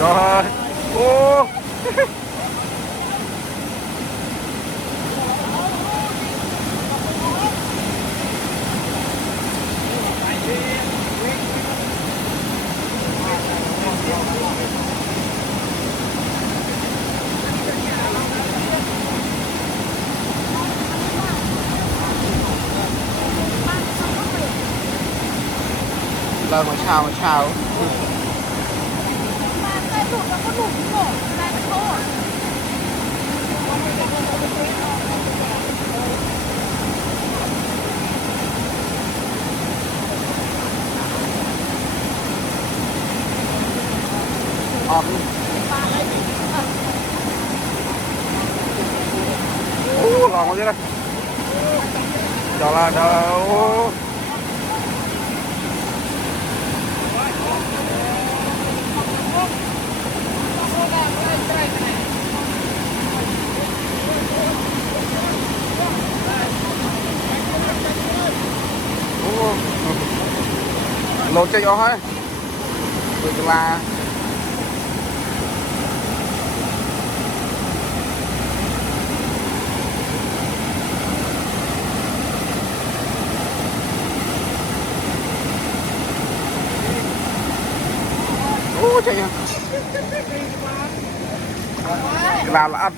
Rồi. Ô. Lần mà chào. Lòng quá chứ đây. Đó là đâu. Lột cho gió hết. Được là chạy làm là ăn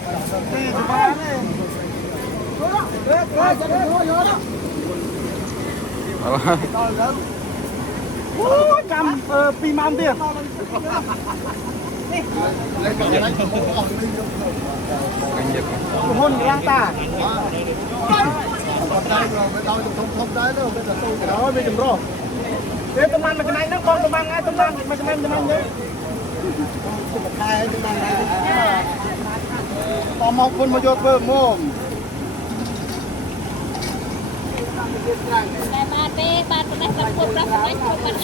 trăm pi man tiền hôn lang ta đó bây giờ rồi thế tụi mình cái này nó con tụi mình ngay tụi mình nhớ tao mong con mà vô bơm mồm ba tê ba tụi này tập cuộc ra phải chụp mình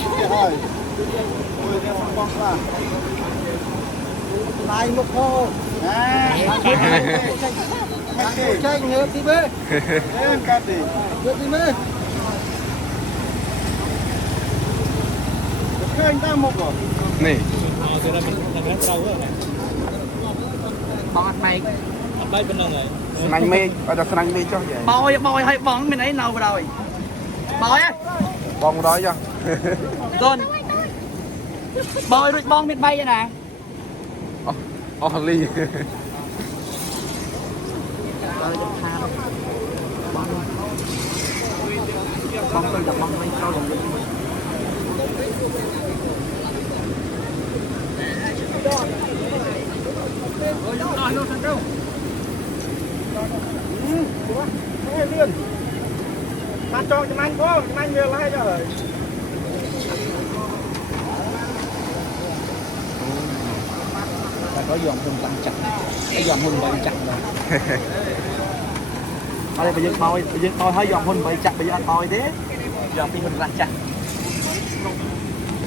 này một cô tranh hết đi bê em cắt đi hết đi bê cái anh ta một rồi nè bong mày bay bên đâu này anh mê ở đây anh mê cho vậy bòi hay bong bên ấy nào rồi bòi á bong đó cho rồi bòi rồi bong bên bay vậy nè ly bong tôi gặp bong bay cho rồi bạn cho anh có anh nhiều like rồi có dòng hùng tăng chặt cái dòng hùng bị chặt rồi ở đây bây giờ tôi thấy dòng hùng bị chặt bây giờ anh tôi thế dòng thì mình ra chặt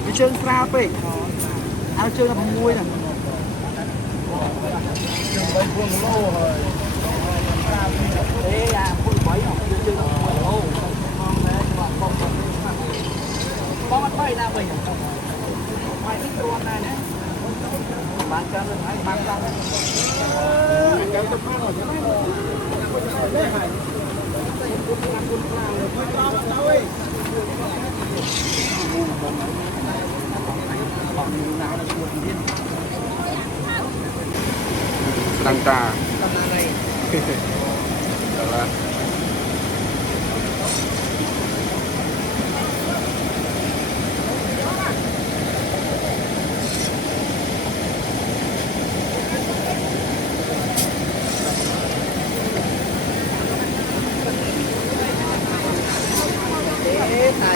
cái chân sao vậy áo chân là bằng mui nè thế là phun bẫy hoặc chân là mui con bắt bay ra mình mày thích đồ này nhé bán cho lên hay bán ra đăng trà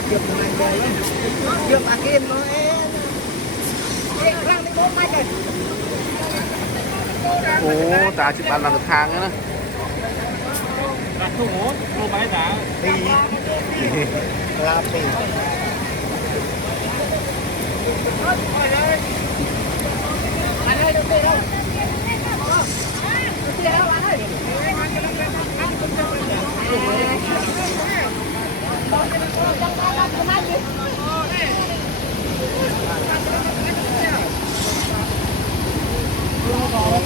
chụp này về chụp bà Kim nó răng đi 4 mét rồi ô ta chụp ăn làm được hàng nữa đặt thu hút thu máy đã đi là đi anh ơi đâu đi đâu đi đâu anh ơi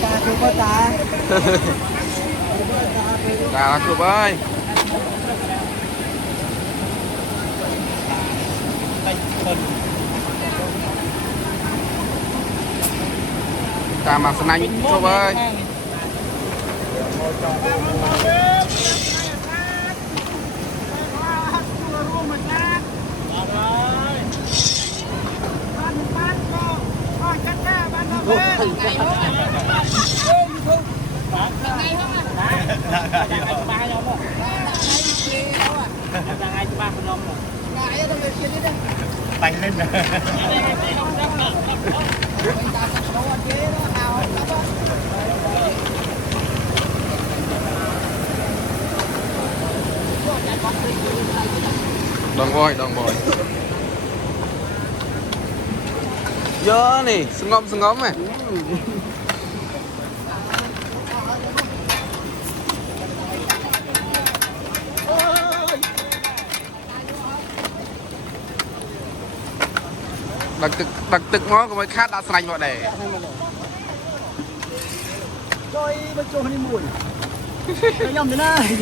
ta chưa có ta là chụp ơi ta mà sân anh chụp ơi tay lên đồng bồi dơ nè sưng ngóm này đặc tực mó của mấy khát đã sành vào để rồi bên chỗ này mùi nhầm thế này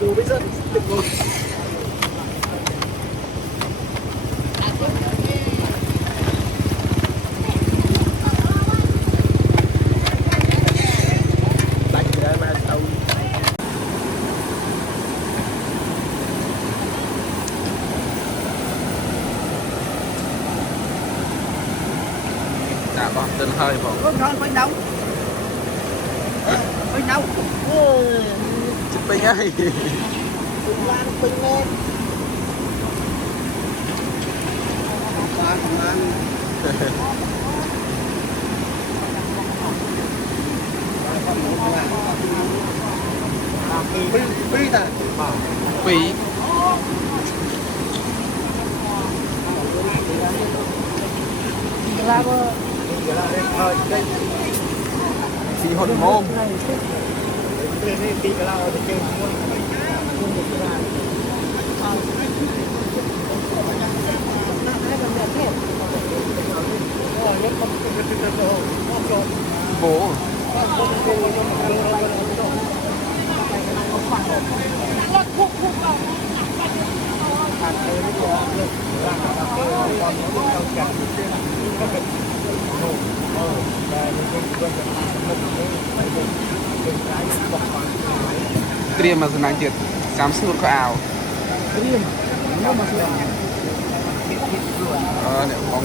dù bây giờ đừng ngồi dạ con tên hơi vào ngon quanh đâu chụp bình ơi bình lên Phi Phi hồn môn bố Kriam mà sân anh tiệt dám sụt có ảo để bóng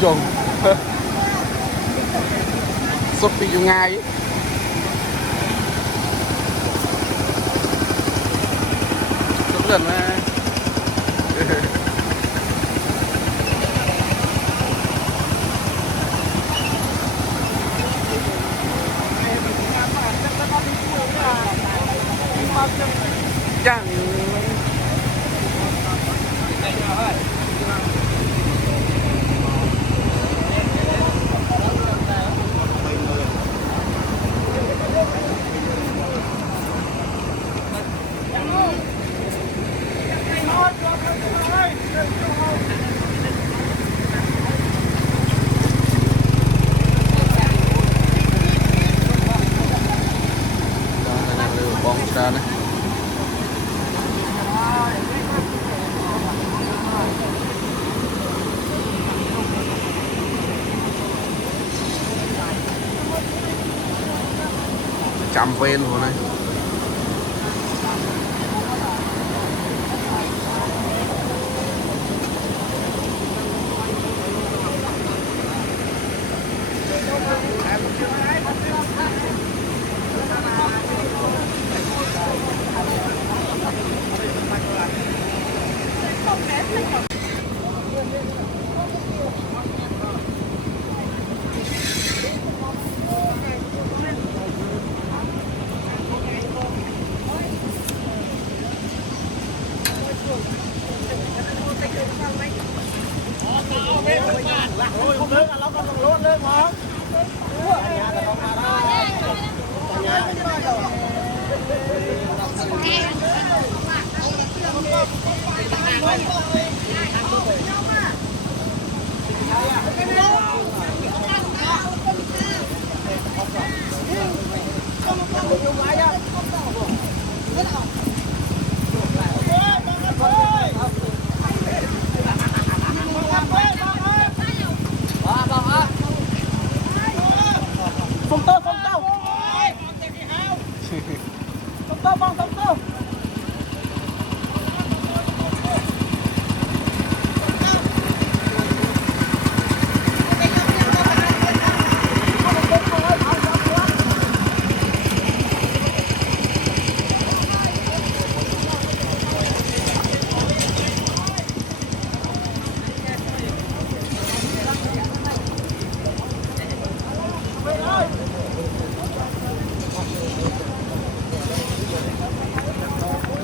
trộm xuất đi vô ngay xuất lần mà chẳng bóng ra này chạm ven của này Phong tô phong tô phong tô bong phong tô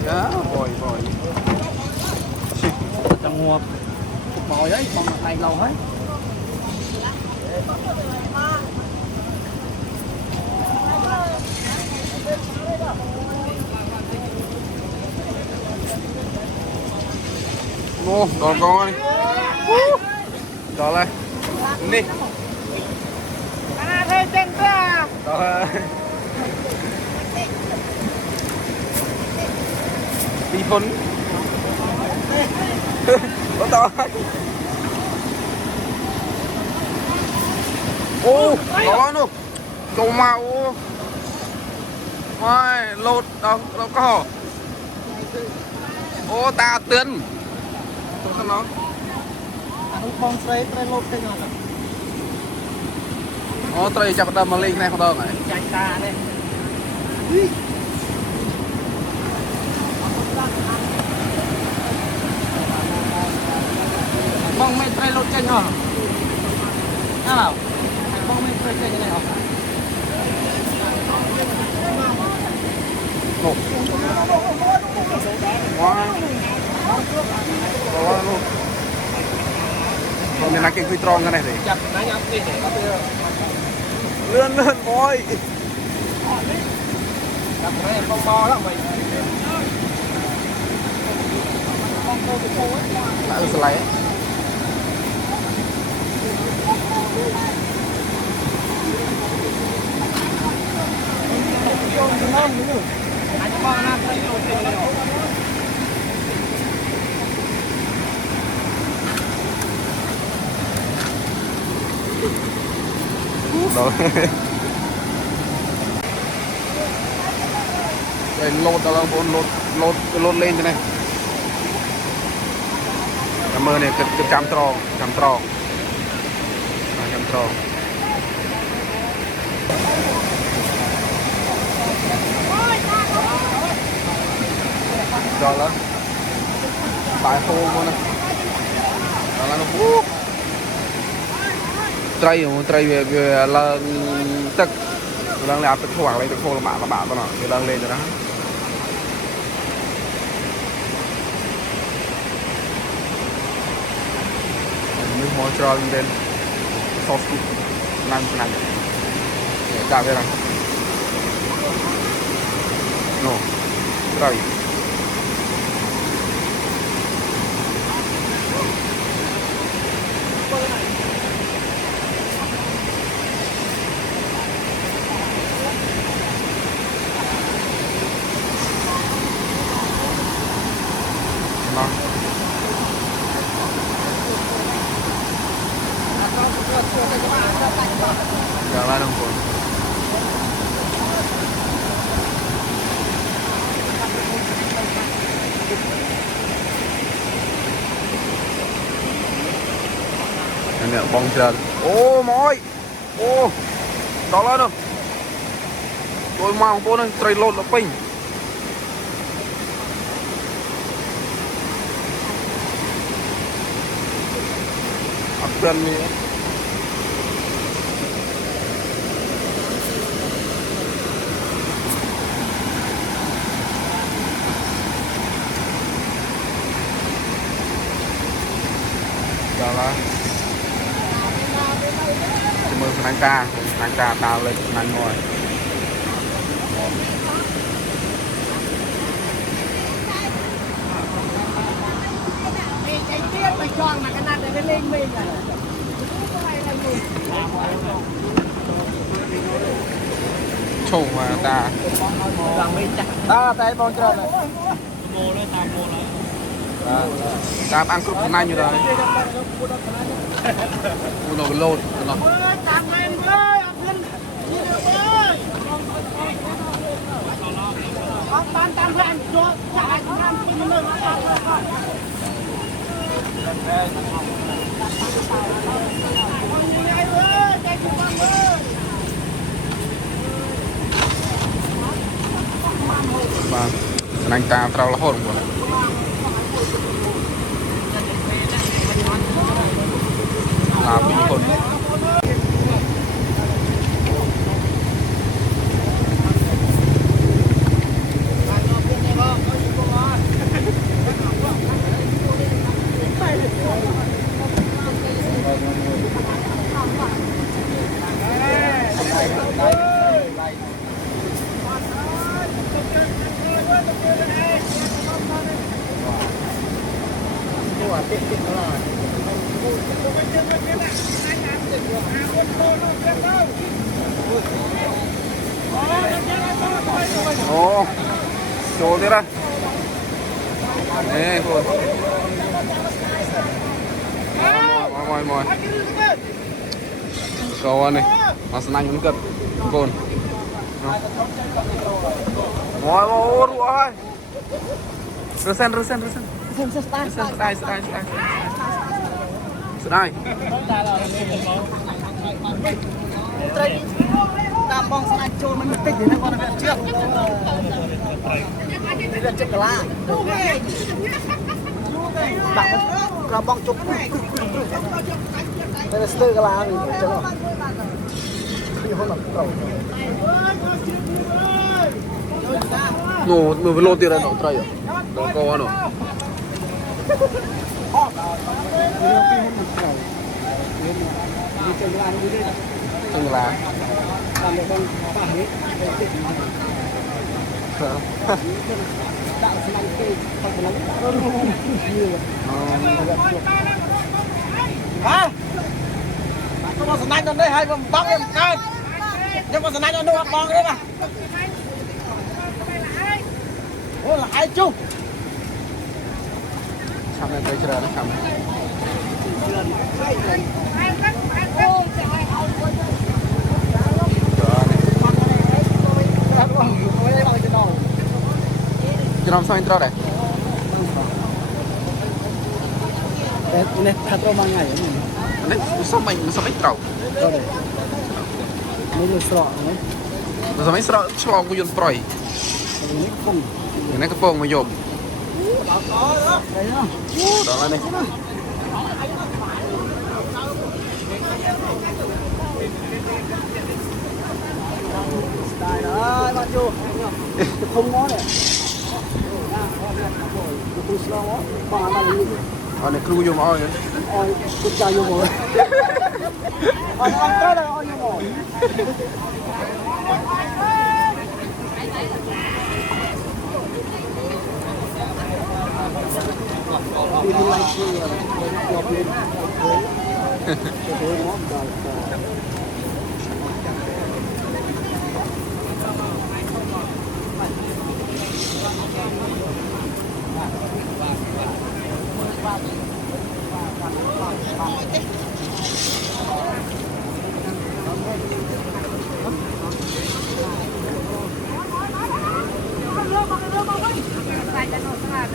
Dạ, bồi. trong ngộp bồi ấy còn tay lâu hết Ô, đòn con đi. Đó lại. Đi. à thế trên ra Đó lại. Đi phun. Có to. Ô, đó luôn. Cầu màu. Ôi, lột đâu có. Ô, ta tuyên. Không nó. con xoay xoay lột cái nào Ô, trời chặt đâm mà lên này không đâu này. chạy ta đây bong men xoay lột chân hả nào bong men xoay chân cái này hả Nổ. Wow. Đó luôn. Rồi mình cái quy tròn cái này thì chặt nãy nhắm đi để có lươn ôi. chặt cái này con to lắm mày Đã được lấy. anh con nam thấy lột chân này Đó. Đây lột đó là lột lên thế này. Cảm ơn này cái cam tròn. Cam tròn. Rồi đó. Tại khô luôn này. Đó là nó hú. Tray về là tức đang làm tức hoàng lên tức khô là bạn đó nó đang lên rồi đó. Nước mồi tròn lên sauce năn cả về này. No. Tray. Nó. Jalan ampun. Ini bong jalan. Oh, mỏi. Oh. Đó là đâu. Tôi mang bố này tray lột là pin. Akan ni. Jalan. Cuma senang kah tao lên senang ngồi. Chồng mà ta tay bong trơn này ta ăn cục này như thế nó lột nó và anh ta trao là hồn của làm bình hồn ồ chỗ thế đây nè hồn mồi mồi câu này mà snanh vẫn cực cồn mồi mồi rùa ơi resen sedai tam bong snai trôi mình tích thì nó còn là trước bây giờ trước lá đặt cái bong chụp đây là stir cái lá thì chắc là đi hôn là cầu no no lột tiền ra nó trai à đó câu nó từng lá hả? Có một snai trong đây hay một băng em coi, nhưng mà snai trong đâu băng đấy mà, ô là hai chung, xong rồi tới chưa đó xong cho nó sao intro đây này thật rồi mà ngày đấy sao mình intro mình sọ này, sao mình intro choกูยนต์ proi นี่คง này cái phong mà dồn đấy nhá, đó là này đấy bạn chú, không ngó này, tôi slow á, mà này cứ dùng oi ôi, tôi chào vô rồi, ăn cái này ôi vô rồi.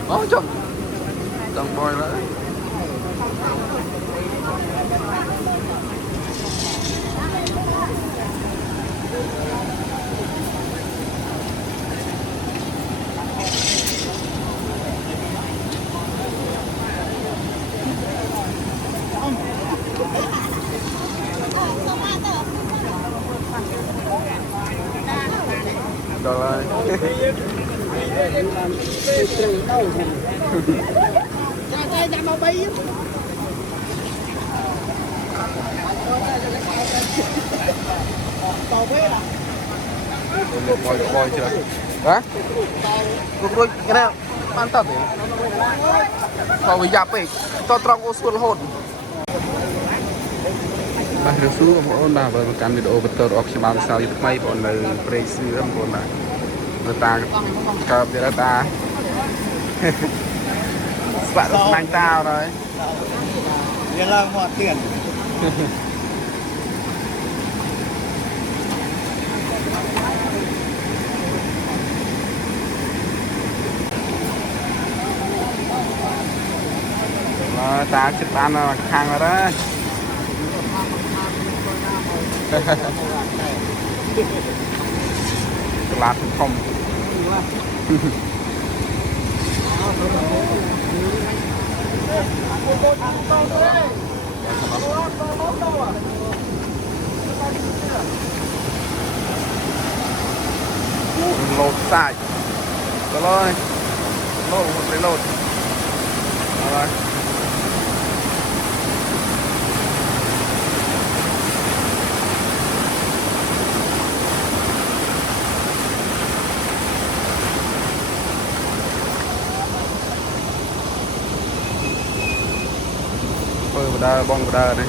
Ôi trời, đồng bòi lại. Rồi. Bòi chưa? Hả? Rút cái này ban tập đấy. Sao với giáp ấy, to trong ô xuân hồn. បាទរសួរបងប្អូនបាទបើកម្មវីដេអូបន្តរកខ្ញុំបានសាលថ្មីបងនៅព្រៃស៊ីបងប្អូនបាទទៅតាកើបទៀតតា ស្បាក់ស្បាញ់តាអត់ហើយ វាឡើងមកទៀត តាចិត្តបានខាងអត់ហើយកន្លាតធំ lột sạch rồi ơi lột một cái lột rồi vừa đờ bong vừa đờ này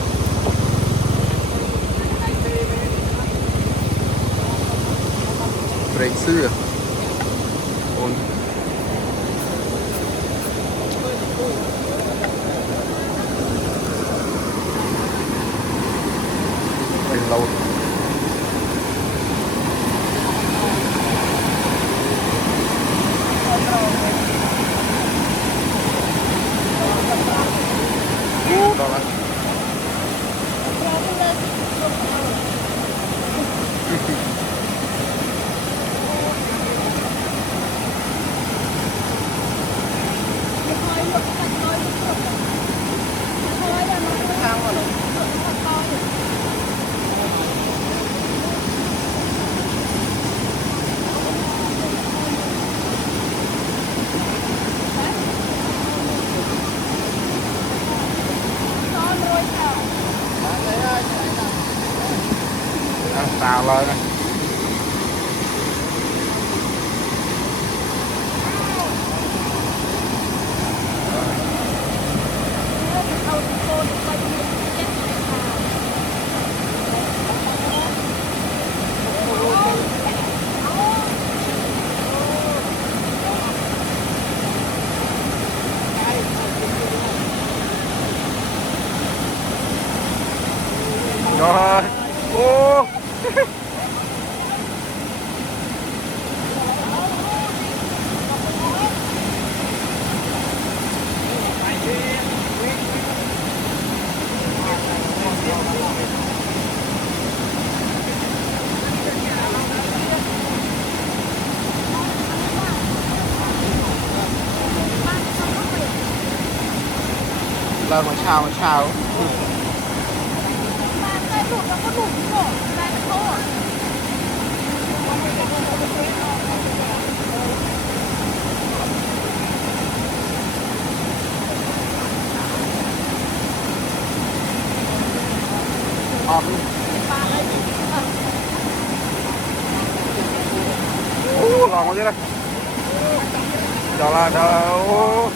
break xưa ôn break lâu đó là tao lên này. Rồi ô lên mà chào lòng quá chứ đây đó là đâu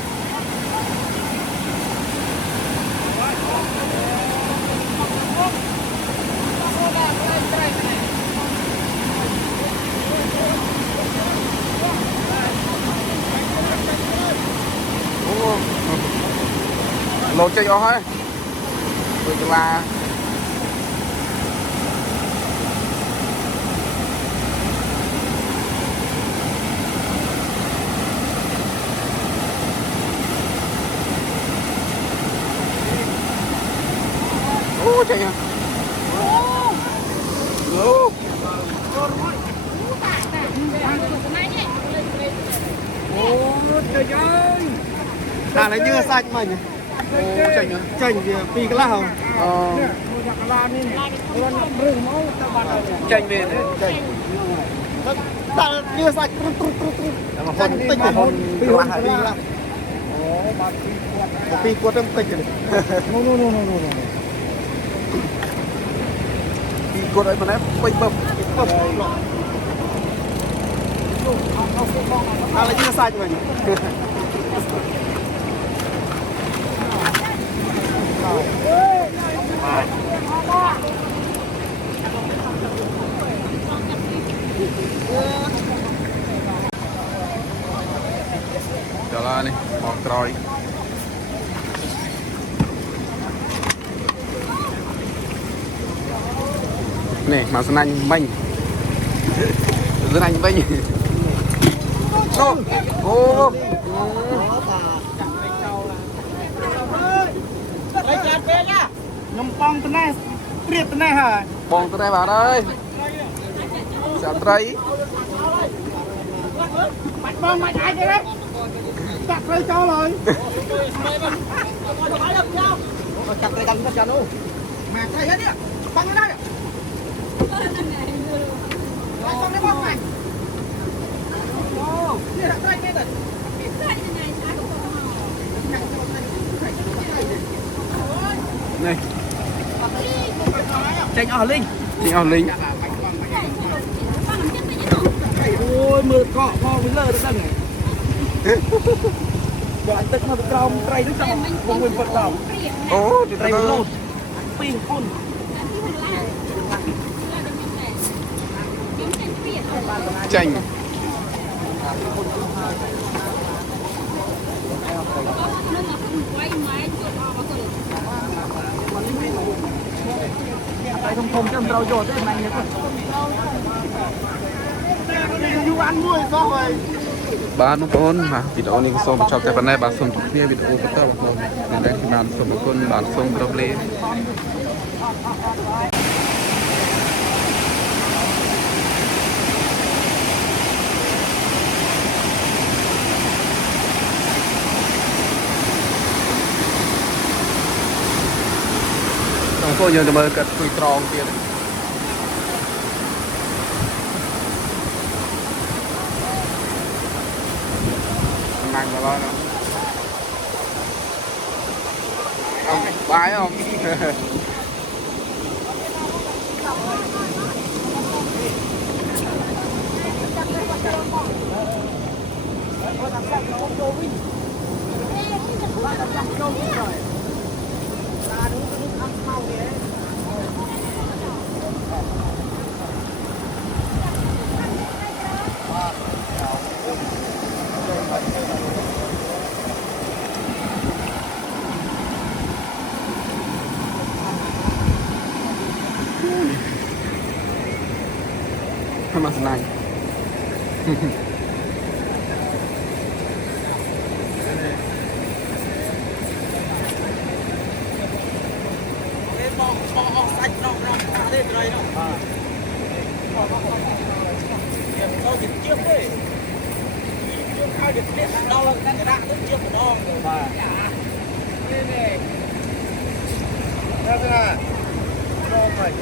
lột cho gió thôi rồi là chạy nha là lấy như sạch mình chành thì pi cái lao chanh về đấy ta như sạch hôn tích thì hôn pi hoa pi la pi quật em tích rồi pi quật ấy mà nè bịch bập ta lấy như sạch mình trở lại này mọc rồi này mà sân anh banh sân anh banh ô ô lấy chén về nha nằm bong từ này triệt từ này hả bong từ đây vào đây chạm tay mạch bong mạch ai vậy đấy chặt đây cho rồi chặt đây cầm cho nó mà tay hết đi băng ở đây băng đây băng nàyนี่đặt tay nghe rồi này tranh ở linh chị ao lính ôi mượt cọ kho với lơ đó này đoạn tức nó trong tray nước trong vùng nguyên vật lòng ô thì tray tao lột pin phun chành tay thông thông trong trâu dột thế này nhỉ you ăn mua sao vậy បាទបងប្អូនបាទវីដេអូនេះក៏សូមបញ្ចប់តែប៉ុណ្ណេះបាទសូមជួបគ្នាវីដេអូបន្តបងប្អូននៅដែលខ្ញុំបានសូមអរគុណបាទសូមគោរពលាបងប្អូនយើងទៅមើលកាត់ទួយត្រង់ទៀតNặng rồi đó. Không, bái không? Mas nang. bong sạch nó lên đây nó sao thì chiếc đấy chiếc hai được biết đâu cái đạn tức chiếc của bong rồi mà đây này đây là bong này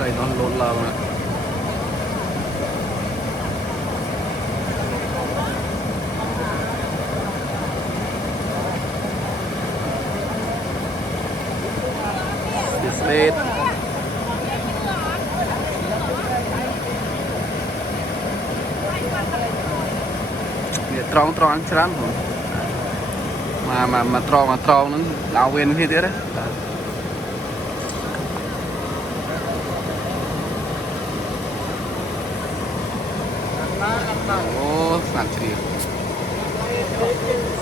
Đây nó lộn lờ mà. Display. Để tròn tròn chán rồi. Mà tròn nó đào viên như thế đấy. Ô, sẵn chì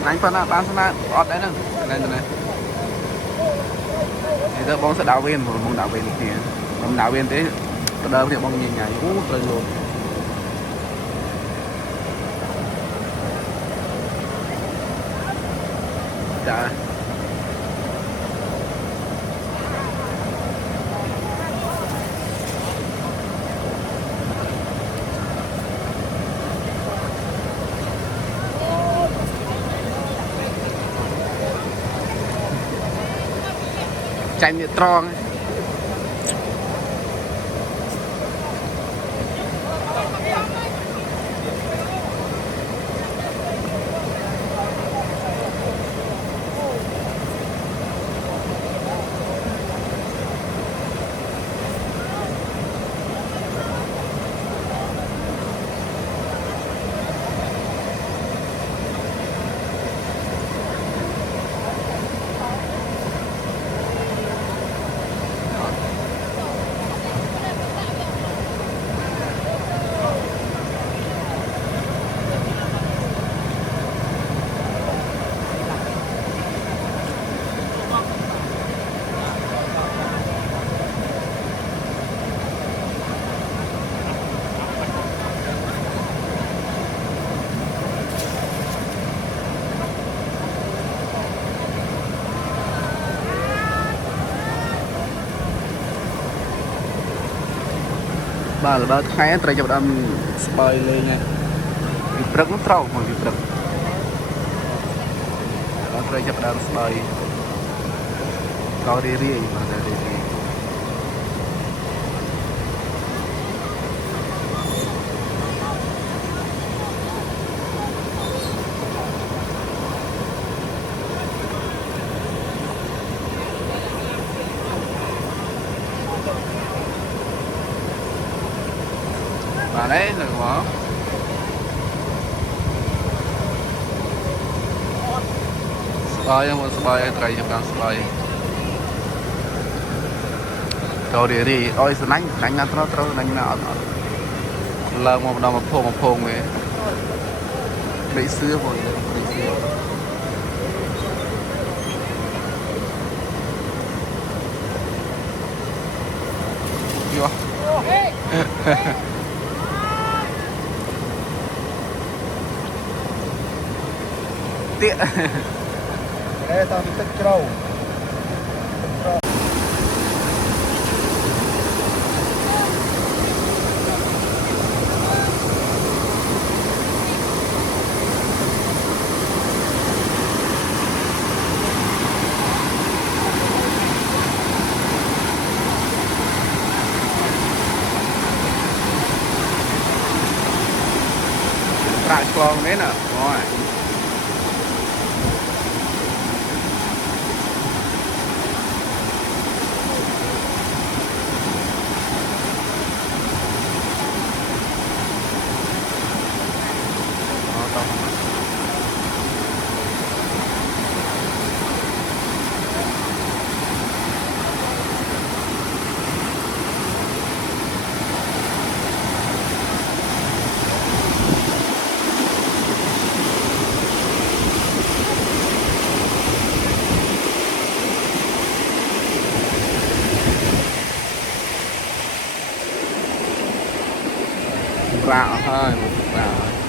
anh phân bán sẵn ọt đấy nè đây này thì giờ bóng sẽ đào viên một bóng đào viên một kia bóng đào viên thế cái đơm thì bóng nhìn nhảy lên luôn dạ chanh nhựa tròn bà đã khai trời chụp đâm bay lên nha bị prất nó trâu mà bị prất nó trời chụp đâm bay cao đi ri mà ra đi bà đấy là có supaya mau supaya try juga supaya kau diri oi senang nanya terus nanya là một đầu một phồng ấy bị xưa rồi bị xưa vô tiện đây tao bị tức trâu lại con đấy nè rồi rạo thôi rạo